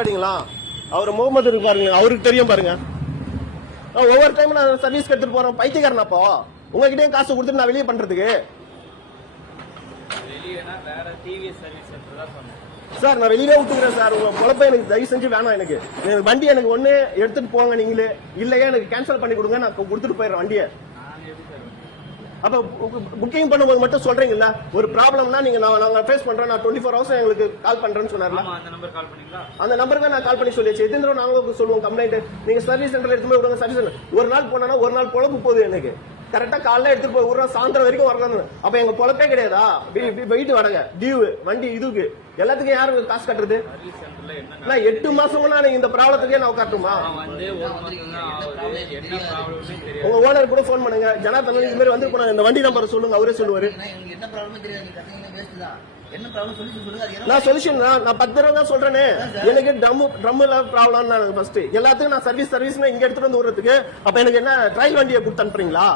அவர் முகமது இருக்கு பாருங்க, அவருக்கு தெரியும் பாருங்க. ஒவ்வொரு டைம் நான் சர்வீஸ் எடுத்துட்டு போறேன், பைத்தியக்காரன். அப்போ உங்ககிட்டயும் காசு கொடுத்துட்டு நான் வெளியே பண்றதுக்கு சார் நான் வெளியே விட்டுக்கிறேன் சார். உங்க பொழப்ப எனக்கு தயவு செஞ்சு வேணாம். எனக்கு வண்டி எனக்கு ஒண்ணு எடுத்துட்டு போங்க நீங்களே, இல்லையா எனக்கு கேன்சல் பண்ணி கொடுங்க, நான் கொடுத்துட்டு போயிடுறேன் வண்டியை. அப்ப புக்கிங் பண்ணும்போது மட்டும் சொல்றீங்களா ஒரு ப்ராப்ளம்னா நீங்க நாங்க ஃபேஸ் பண்றோம், நான் 24 hours எங்களுக்கு கால் பண்றேன்னு சொன்னார்ல, அந்த நம்பருக்கு நான் கால் பண்ணி சொல்லியாச்சு. எத்தனை தடவை நாங்க சொல்லுவோம் கம்ப்ளைண்ட், நீங்க சர்வீஸ் சென்டர்ல எடுத்து போய் விடுங்க. சர்வீஸ் சென்டர் ஒரு நாள் போனா ஒரு நாள் பொழப்பு போகுது. எனக்கு கரெக்டா காலைல எடுத்துட்டு போய் விடுறோம், சாயந்தரம் வரைக்கும் வரணும். அப்ப எங்க பொழப்பே கிடையாதா? வெயிட் வாடகை, டியூ, வண்டி, இதுக்கு எல்லாத்துக்கும் யாரு காசு கட்டுறது? நான் 8 மாசமா நீங்க இந்த ப்ராப்ளத்துக்கே நான் காட்டுமா? உங்க ஓனர் கூட போன் பண்ணுங்க, ஜனார்தன் இது மாதிரி வந்து இந்த வண்டி நம்பர் சொல்லுங்க, அவரே சொல்லுவாரு. நான் சொல்யூஷன் நான் 10 தடவை தான் சொல்றேனே. எனக்கு ட்ரம்ல ப்ராப்ளம் ஃபர்ஸ்ட் எல்லாத்துக்கும் நான் சர்வீஸ் இங்க எடுத்துட்டு வந்து விடுறதுக்கு. அப்ப எனக்கு என்ன ட்ரையல் வண்டியை கொடுத்து அனுப்புறீங்களா?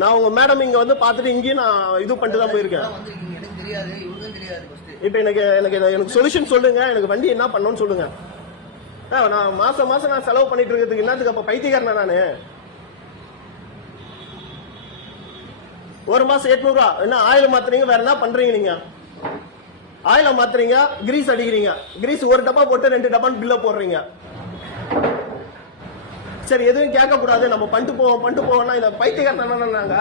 நான் உங்க மேடம் இங்க வந்து பாத்துட்டு இங்கேயும் நான் இது பண்ணிட்டு தான் போயிருக்கேன். இப்ப எனக்கு சொல்யூஷன் சொல்லுங்க, எனக்கு வண்டி என்ன பண்ணணும்னு சொல்லுங்க. நான் மாசம் நான் செலவு பண்ணிட்டு இருக்கிறதுக்கு என்னத்துக்கு? அப்ப பைத்தியக்காரனா நானு? ஒரு மாசம் 800 ரூபா என்ன ஆயில மாத்துறீங்க? வேற என்ன பண்றீங்க நீங்க? ஆயில மாத்துறீங்க, கிரீஸ் அடிக்கிறீங்க. கிரீஸ் ஒரு டப்பா போட்டு 2 டப்பான்னு பில்ல போடுறீங்க. சரி எதுவும் கேட்க கூடாது, நம்ம பண்ணிட்டு போவோம்னா இந்த பைத்தியக்காரனா நாங்க?